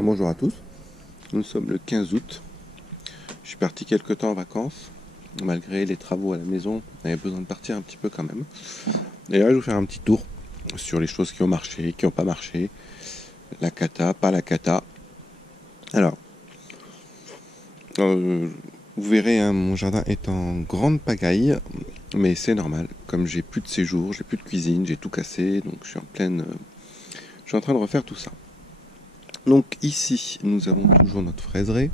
Enfin, bonjour à tous, nous sommes le 15 août. Je suis parti quelques temps en vacances. Malgré les travaux à la maison, on avait besoin de partir un petit peu quand même. Et là, je vais vous faire un petit tour sur les choses qui ont marché, qui n'ont pas marché. La cata, pas la cata. Alors, vous verrez, hein, mon jardin est en grande pagaille, mais c'est normal. Comme j'ai plus de séjour, j'ai plus de cuisine, j'ai tout cassé, donc je suis je suis en train de refaire tout ça. Donc ici, nous avons toujours notre fraiseraie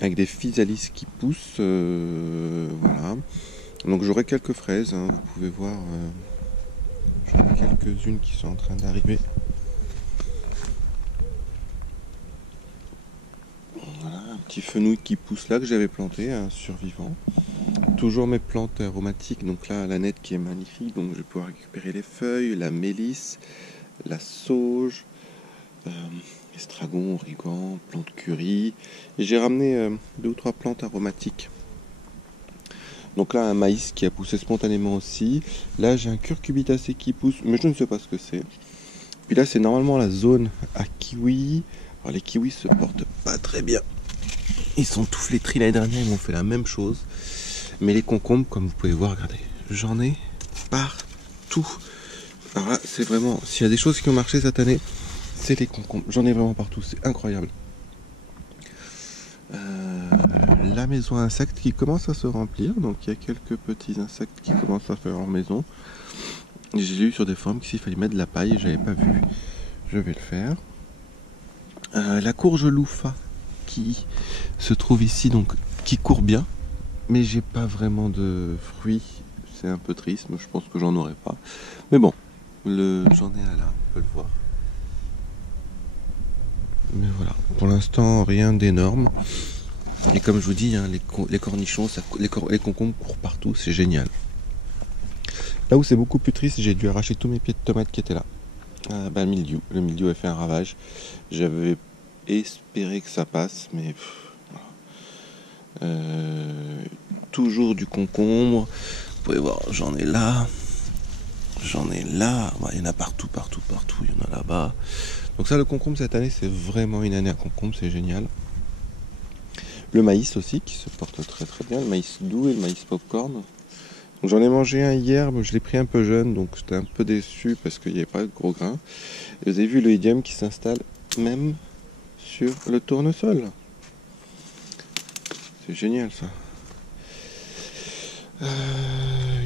avec des physalis qui poussent, voilà. Donc j'aurai quelques fraises, hein, vous pouvez voir, j'en ai quelques-unes qui sont en train d'arriver. Voilà, un petit fenouil qui pousse là que j'avais planté, un survivant. Toujours mes plantes aromatiques, donc là la nette qui est magnifique, donc je vais pouvoir récupérer les feuilles, la mélisse, la sauge, estragon, origan, plante curry. Et j'ai ramené 2 ou 3 plantes aromatiques. Donc là un maïs qui a poussé spontanément aussi. Là j'ai un curcubitacé qui pousse, mais je ne sais pas ce que c'est. Puis là c'est normalement la zone à kiwi. Alors les kiwis se portent pas très bien. Ils sont tout flétris, l'année dernière ils m'ont fait la même chose. Mais les concombres, comme vous pouvez voir, regardez, j'en ai partout. Alors là c'est vraiment, s'il y a des choses qui ont marché cette année, c'est les concombres. J'en ai vraiment partout, c'est incroyable. La maison à insectes qui commence à se remplir, donc il y a quelques petits insectes qui commencent à faire leur maison. J'ai lu sur des forums qu'il fallait mettre de la paille, j'avais pas vu, je vais le faire. La courge loufa qui se trouve ici, donc qui court bien, mais j'ai pas vraiment de fruits, c'est un peu triste, mais je pense que j'en aurai pas. Mais bon, j'en ai un là, on peut le voir. Mais voilà, pour l'instant rien d'énorme. Et comme je vous dis, hein, les cornichons, les concombres courent partout, c'est génial. Là où c'est beaucoup plus triste, j'ai dû arracher tous mes pieds de tomates qui étaient là. Le mildiou a fait un ravage. J'avais espéré que ça passe, mais toujours du concombre. Vous pouvez voir, j'en ai là. Il y en a partout. Il y en a là-bas. Donc ça, le concombre cette année, c'est vraiment une année à concombre, c'est génial. Le maïs aussi, qui se porte très très bien. Le maïs doux et le maïs popcorn. Donc j'en ai mangé un hier, mais je l'ai pris un peu jeune, donc j'étais un peu déçu parce qu'il n'y avait pas de gros grains. Et vous avez vu le idiome qui s'installe même sur le tournesol. C'est génial ça.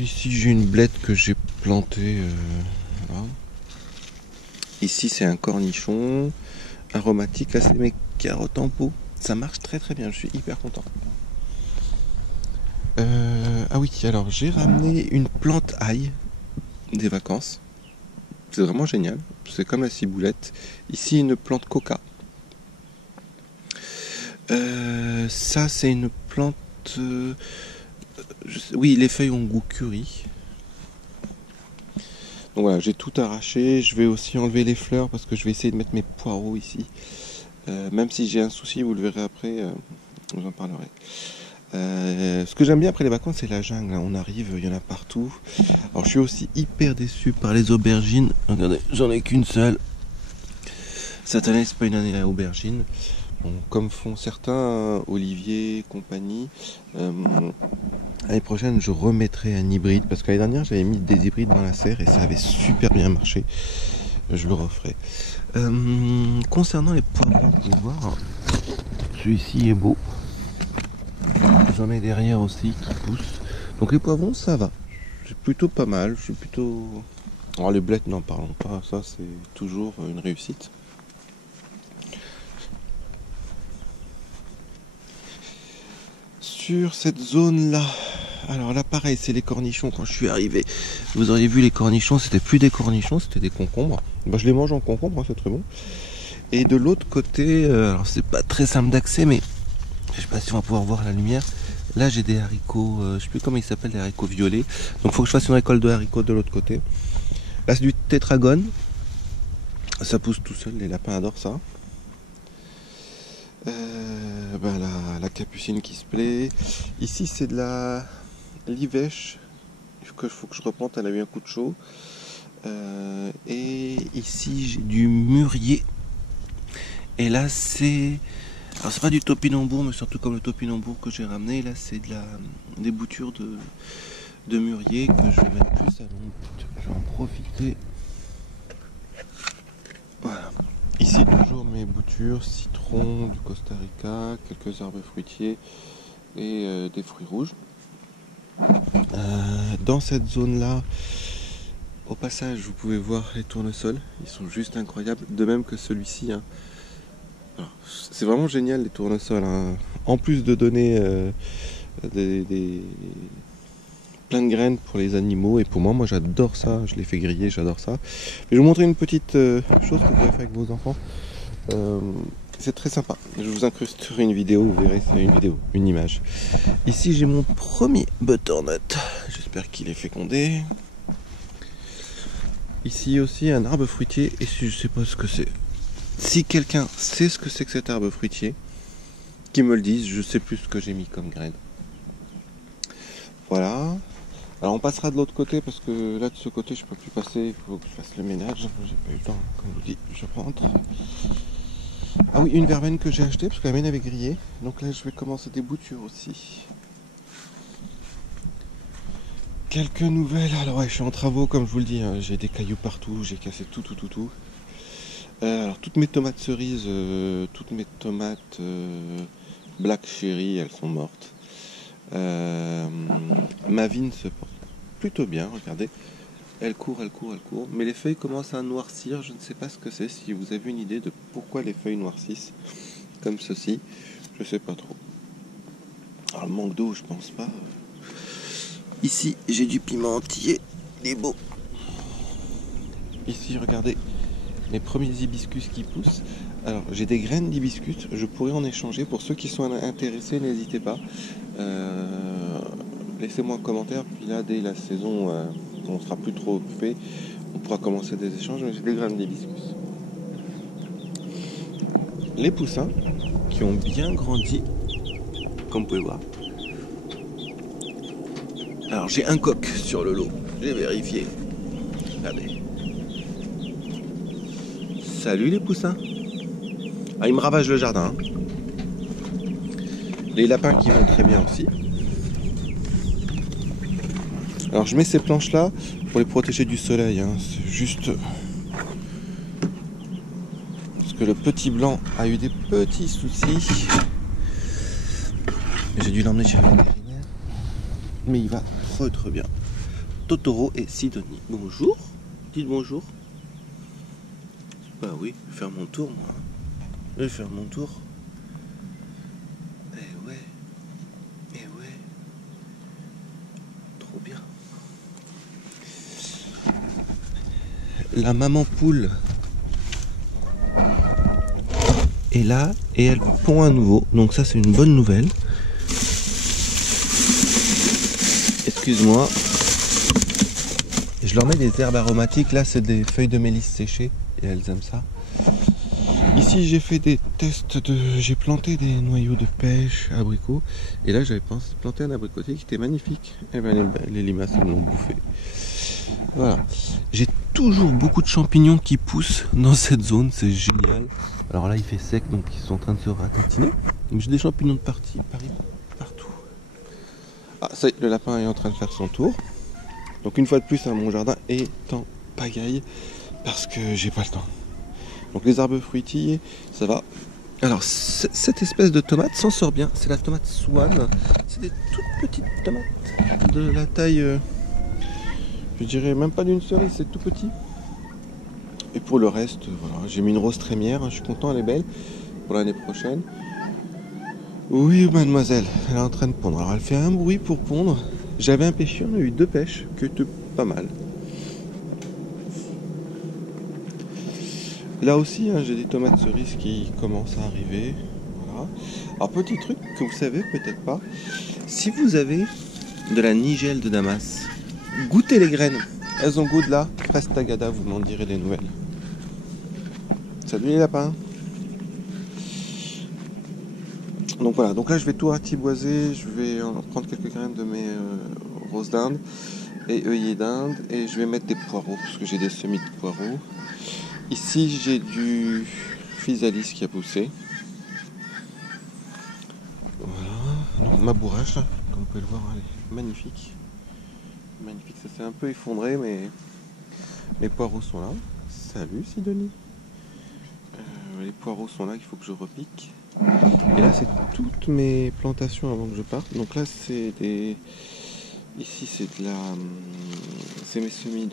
Ici j'ai une blette que j'ai plantée. Voilà. Ici c'est un cornichon aromatique. Là c'est mes carottes en pot. Ça marche très très bien, je suis hyper content. Ah oui, alors j'ai ramené une plante ail des vacances. C'est vraiment génial. C'est comme la ciboulette. Ici une plante coca. Ça c'est une plante... oui, les feuilles ont goût curry. Donc voilà, j'ai tout arraché. Je vais aussi enlever les fleurs parce que je vais essayer de mettre mes poireaux ici. Même si j'ai un souci, vous le verrez après, je vous en parlerai. Ce que j'aime bien après les vacances, c'est la jungle. On arrive, il y en a partout. Alors je suis aussi hyper déçu par les aubergines. Regardez, j'en ai qu'une seule. Cette année, c'est pas une année à aubergines. Bon, comme font certains, Olivier, compagnie. L'année prochaine, je remettrai un hybride parce que l'année dernière, j'avais mis des hybrides dans la serre et ça avait super bien marché. Je le referai. Concernant les poivrons, vous pouvez voir, celui-ci est beau. J'en ai derrière aussi qui poussent. Donc les poivrons, ça va. C'est plutôt pas mal. Je suis plutôt... Alors les blettes, n'en parlons pas. Ça, c'est toujours une réussite. Sur cette zone-là, alors là, pareil, c'est les cornichons. Quand je suis arrivé, vous auriez vu les cornichons. C'était plus des cornichons, c'était des concombres. Bah, je les mange en concombre, hein, c'est très bon. Et de l'autre côté, alors c'est pas très simple d'accès, mais je sais pas si on va pouvoir voir la lumière. Là j'ai des haricots, je sais plus comment ils s'appellent, les haricots violets. Donc il faut que je fasse une récolte de haricots de l'autre côté. Là c'est du tétragone. Ça pousse tout seul, les lapins adorent ça. La capucine qui se plaît. Ici c'est de la livèche. Il faut que je replante, elle a eu un coup de chaud. Et ici j'ai du mûrier Et là c'est... Alors c'est pas du topinambour, mais surtout comme le topinambour que j'ai ramené. Là c'est des boutures de mûrier que je vais mettre plus à l'ombre. Je vais en profiter. Voilà. Ici toujours mes boutures, citron du Costa Rica, quelques arbres fruitiers et des fruits rouges. Dans cette zone là, au passage vous pouvez voir les tournesols, ils sont juste incroyables, de même que celui-ci. Hein. C'est vraiment génial les tournesols. Hein. En plus de donner plein de graines pour les animaux et pour moi j'adore ça, je les fais griller, j'adore ça. Je vais vous montrer une petite chose que vous pouvez faire avec vos enfants. C'est très sympa. Je vous incrusterai une vidéo, vous verrez, c'est une image. Ici j'ai mon premier butternut. J'espère qu'il est fécondé. Ici aussi un arbre fruitier et je sais pas ce que c'est. Si quelqu'un sait ce que c'est que cet arbre fruitier, qu'il me le dise, je sais plus ce que j'ai mis comme graine. Voilà. Alors on passera de l'autre côté parce que là de ce côté je peux plus passer, il faut que je fasse le ménage. J'ai pas eu le temps, comme je vous dis, je rentre. Ah oui, une verveine que j'ai achetée parce que la mienne avait grillé. Donc là je vais commencer des boutures aussi. Quelques nouvelles. Alors ouais, je suis en travaux comme je vous le dis, hein. J'ai des cailloux partout, j'ai cassé tout. Alors toutes mes tomates cerises, toutes mes tomates black cherry, elles sont mortes. Ma vigne se porte plutôt bien, regardez. Elle court. Mais les feuilles commencent à noircir, je ne sais pas ce que c'est. Si vous avez une idée de pourquoi les feuilles noircissent comme ceci, je sais pas trop. Alors le manque d'eau, je pense pas. Ici, j'ai du piment entier, il est beau. Ici, regardez, mes premiers hibiscus qui poussent. Alors, j'ai des graines d'hibiscus, je pourrais en échanger. Pour ceux qui sont intéressés, n'hésitez pas. Laissez-moi un commentaire, puis là, dès la saison, on sera plus trop occupé, on pourra commencer des échanges. Mais j'ai des graines d'hibiscus. Les poussins, qui ont bien grandi, comme vous pouvez voir. Alors, j'ai un coq sur le lot, j'ai vérifié. Regardez. Salut les poussins. Ah, ils me ravagent le jardin. Hein. Les lapins qui vont très bien aussi. Alors je mets ces planches là pour les protéger du soleil. Hein. C'est juste parce que le petit blanc a eu des petits soucis. J'ai dû l'emmener chez le vétérinaire. Mais il va très bien. Totoro et Sidonie. Bonjour. Dites bonjour. Bah oui, je vais faire mon tour moi. Je vais faire mon tour. Eh ouais. Trop bien. La maman poule est là et elle pond à nouveau. Donc ça c'est une bonne nouvelle. Excuse-moi. Je leur mets des herbes aromatiques. Là c'est des feuilles de mélisse séchées et elles aiment ça. Ici j'ai fait des tests j'ai planté des noyaux de pêche abricots et là j'avais planté un abricotier qui était magnifique. Et ben les limaces l'ont bouffé. Voilà. J'ai toujours beaucoup de champignons qui poussent dans cette zone, c'est génial. Alors là il fait sec donc ils sont en train de se ratatiner. Donc j'ai des champignons de partout. Ah ça y est, le lapin est en train de faire son tour. Donc une fois de plus hein, mon jardin est en pagaille parce que j'ai pas le temps. Donc les arbres fruitiers, ça va. Alors cette espèce de tomate s'en sort bien. C'est la tomate Swan. C'est des toutes petites tomates de la taille, je dirais même pas d'une cerise, c'est tout petit. Et pour le reste, voilà, j'ai mis une rose trémière. Je suis content, elle est belle pour l'année prochaine. Oui, mademoiselle, elle est en train de pondre. Alors elle fait un bruit pour pondre. J'avais un pêcheur, on a eu 2 pêches, qui étaient pas mal. Là aussi, hein, j'ai des tomates cerises qui commencent à arriver. Voilà. Alors, petit truc que vous savez peut-être pas, si vous avez de la nigelle de Damas, goûtez les graines. Elles ont goût de la fraise tagada, vous m'en direz des nouvelles. Salut les lapins. Donc voilà, donc là je vais tout ratiboiser, je vais en prendre quelques graines de mes roses d'Inde et œillets d'Inde et je vais mettre des poireaux parce que j'ai des semis de poireaux. Ici j'ai du physalis qui a poussé. Voilà. Donc, ma bourrache, là, comme vous pouvez le voir, elle est magnifique. Magnifique, ça s'est un peu effondré, mais les poireaux sont là. Salut Sidonie. Les poireaux sont là, qu'il faut que je repique. Et là, c'est toutes mes plantations avant que je parte. Donc là, c'est des... Ici, c'est de la... C'est mes semis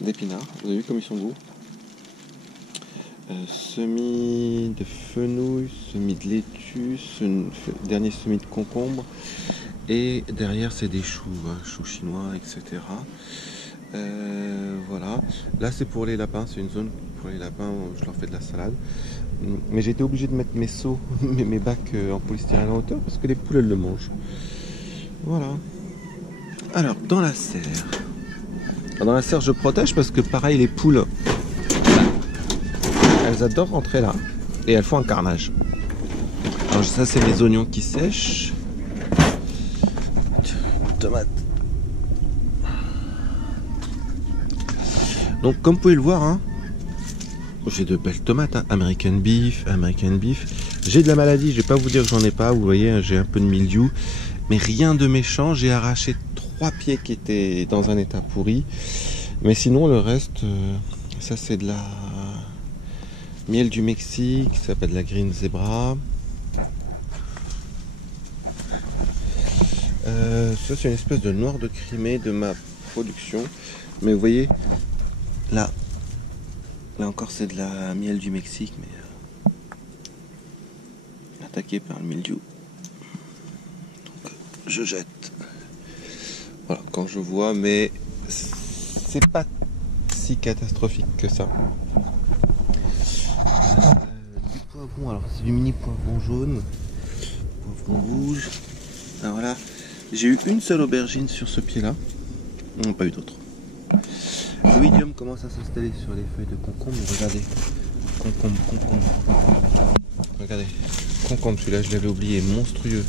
d'épinards. Vous avez vu comme ils sont beaux. Semis de fenouil, semis de laitue, dernier semis de concombre. Et derrière, c'est des choux, hein, choux chinois, etc. Voilà. Là, c'est pour les lapins. C'est une zone pour les lapins où je leur fais de la salade. Mais j'ai été obligé de mettre mes seaux, mes bacs en polystyrène en hauteur parce que les poules, elles le mangent. Voilà. Alors, dans la serre. Dans la serre, je protège parce que pareil, les poules, elles adorent rentrer là. Et elles font un carnage. Alors ça, c'est mes oignons qui sèchent. Tomates. Donc, comme vous pouvez le voir, hein, j'ai de belles tomates, hein. American beef. J'ai de la maladie, je vais pas vous dire que j'en ai pas. Vous voyez, j'ai un peu de mildiou. Mais rien de méchant. J'ai arraché 3 pieds qui étaient dans un état pourri. Mais sinon, le reste, ça c'est de la miel du Mexique. Ça s'appelle de la Green Zebra. Ça c'est une espèce de noir de Crimée de ma production. Mais vous voyez, là encore c'est de la miel du Mexique, mais attaqué par le mildiou. Donc je jette. Voilà, quand je vois, mais c'est pas si catastrophique que ça. Du poivron, alors c'est du mini poivron jaune, poivron rouge. Alors voilà, j'ai eu une seule aubergine sur ce pied-là. Non, pas eu d'autres. L'oïdium commence à s'installer sur les feuilles de concombre. Regardez, concombre. Regardez, concombre, celui-là je l'avais oublié, monstrueux.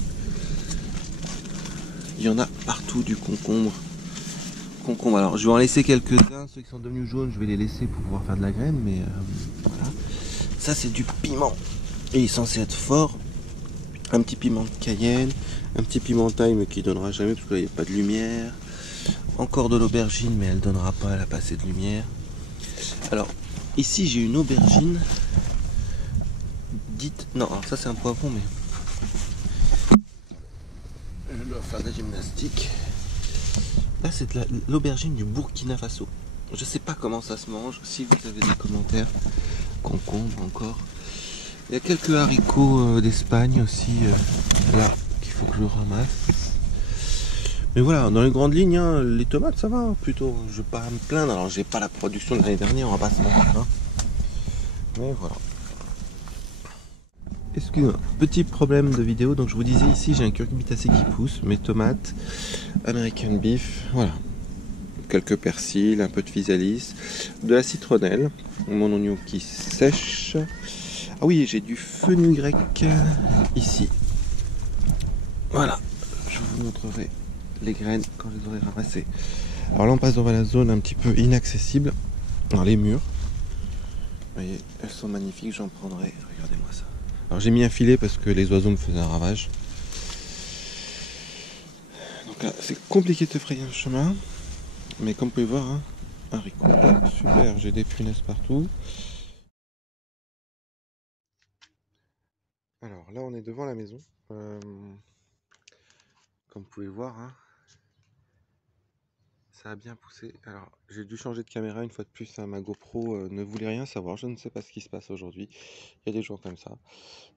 Il y en a partout du concombre. Alors je vais en laisser quelques-uns, ceux qui sont devenus jaunes, je vais les laisser pour pouvoir faire de la graine, mais voilà. Ça c'est du piment, et il est censé être fort. Un petit piment de Cayenne, un petit piment thaï, mais qui donnera jamais parce que là il n'y a pas de lumière. Encore de l'aubergine, mais elle donnera pas, elle a pas assez de lumière. Alors ici j'ai une aubergine dite, non, alors ça c'est un poivron, mais je dois faire de la gymnastique. Là c'est de l'aubergine du Burkina Faso. Je sais pas comment ça se mange. Si vous avez des commentaires, concombre encore. Il y a quelques haricots d'Espagne aussi là qu'il faut que je ramasse. Mais voilà, dans les grandes lignes, hein, les tomates ça va plutôt. Je vais pas me plaindre. Alors j'ai pas la production de l'année dernière, on va pas se mentir. Hein. Mais voilà. Excusez-moi, petit problème de vidéo. Donc je vous disais ici j'ai un cucurbitacé qui pousse, mes tomates, American beef, voilà. Quelques persils, un peu de physalis, de la citronnelle, mon oignon qui sèche. Ah oui, j'ai du fenouil grec ici. Voilà, je vous montrerai les graines quand je les aurai ramassées. Alors là on passe dans la zone un petit peu inaccessible, dans les murs. Vous voyez, elles sont magnifiques, j'en prendrai. Regardez-moi ça. Alors j'ai mis un filet parce que les oiseaux me faisaient un ravage. Donc là c'est compliqué de se frayer un chemin. Mais comme vous pouvez voir, hein, haricot, super, j'ai des punaises partout. Alors là on est devant la maison. Comme vous pouvez voir, hein, ça a bien poussé. Alors j'ai dû changer de caméra une fois de plus, hein, ma GoPro ne voulait rien savoir, je ne sais pas ce qui se passe aujourd'hui. Il y a des jours comme ça.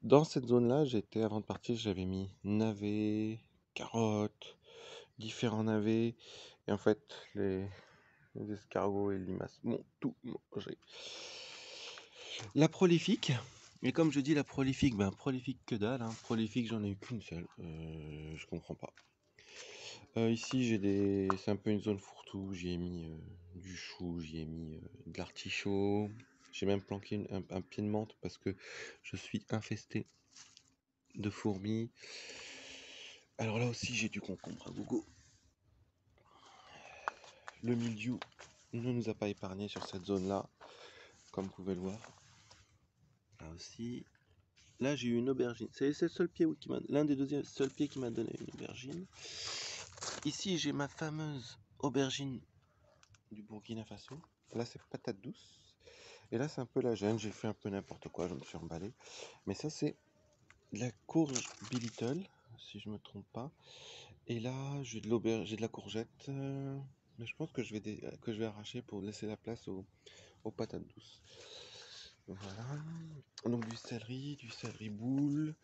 Dans cette zone là, j'étais avant de partir, j'avais mis navets, carottes, différents navets. Et en fait les escargots et les limaces m'ont tout mangé. La prolifique, et comme je dis la prolifique, ben prolifique que dalle, hein. Prolifique j'en ai eu qu'une seule, je comprends pas. Ici c'est un peu une zone fourre-tout, j'y ai mis du chou, j'y ai mis de l'artichaut, j'ai même planqué un pied de menthe parce que je suis infesté de fourmis. Alors là aussi j'ai du concombre à gogo. Le mildiou ne nous a pas épargné sur cette zone là. comme vous pouvez le voir. Là aussi. Là, j'ai eu une aubergine. C'est le seul pied l'un des seuls pieds qui m'a donné une aubergine. Ici, j'ai ma fameuse aubergine du Burkina Faso. Là, c'est patate douce. Et là, c'est un peu la gêne. J'ai fait un peu n'importe quoi. Je me suis emballé. Mais ça, c'est de la courge Bilittle, si je me trompe pas. Et là, j'ai de la courgette. Mais je pense que je vais arracher pour laisser la place aux patates douces. Voilà. Donc du céleri boule.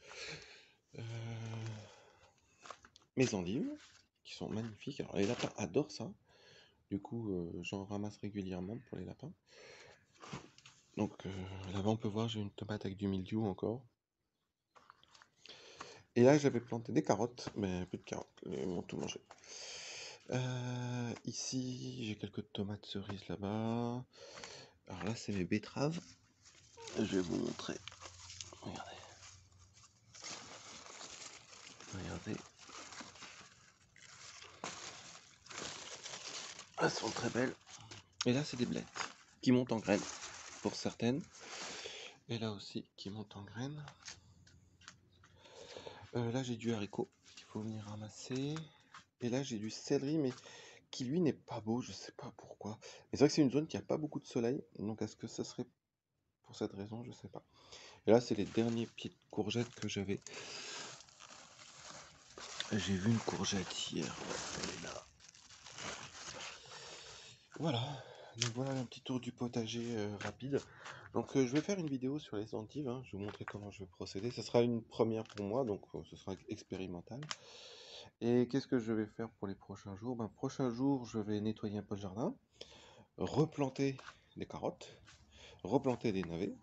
Mes endives, qui sont magnifiques. Alors les lapins adorent ça. Du coup, j'en ramasse régulièrement pour les lapins. Donc là-bas, on peut voir, j'ai une tomate avec du mildiou encore. Et là, j'avais planté des carottes, mais plus de carottes, ils m'ont tout mangé. Ici, j'ai quelques tomates cerises là-bas. Alors là, c'est mes betteraves. Je vais vous montrer. Regardez. Regardez. Elles sont très belles. Et là, c'est des blettes qui montent en graines, pour certaines. Et là aussi, qui montent en graines. Là, j'ai du haricot qu'il faut venir ramasser. Et là, j'ai du céleri, mais qui lui n'est pas beau, je sais pas pourquoi. Mais c'est vrai que c'est une zone qui a pas beaucoup de soleil, donc est-ce que ça serait pour cette raison, je sais pas. Et là, c'est les derniers pieds de courgettes que j'avais. J'ai vu une courgette hier, elle est là. Voilà, donc voilà un petit tour du potager rapide. Donc je vais faire une vidéo sur les endives, hein. Je vais vous montrer comment je vais procéder. Ce sera une première pour moi, donc ce sera expérimental. Et qu'est-ce que je vais faire pour les prochains jours? Prochain jour, je vais nettoyer un peu le jardin, replanter des carottes, replanter des navets,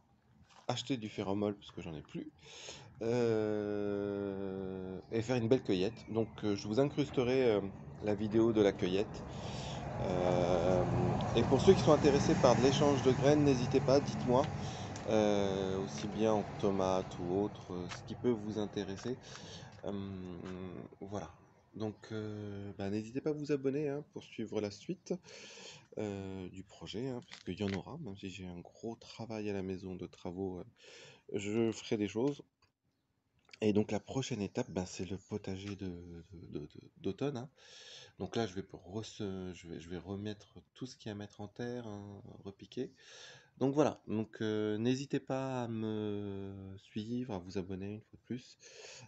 acheter du ferromol parce que j'en ai plus, et faire une belle cueillette. Donc je vous incrusterai la vidéo de la cueillette. Et pour ceux qui sont intéressés par de l'échange de graines, n'hésitez pas, dites-moi, aussi bien en tomates ou autres, ce qui peut vous intéresser. Voilà. Donc n'hésitez pas à vous abonner, hein, pour suivre la suite du projet, hein, parce qu'il y en aura, même si j'ai un gros travail à la maison de travaux, je ferai des choses. Et donc la prochaine étape, c'est le potager d'automne, hein. Donc là, je vais remettre tout ce qu'il y a à mettre en terre, hein, repiquer. Donc voilà, donc n'hésitez pas à me suivre, à vous abonner une fois de plus.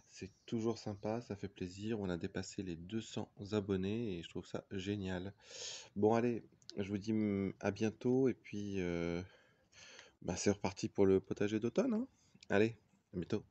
C'est toujours sympa, ça fait plaisir. On a dépassé les 200 abonnés et je trouve ça génial. Bon allez, je vous dis à bientôt et puis c'est reparti pour le potager d'automne, hein. Allez, à bientôt.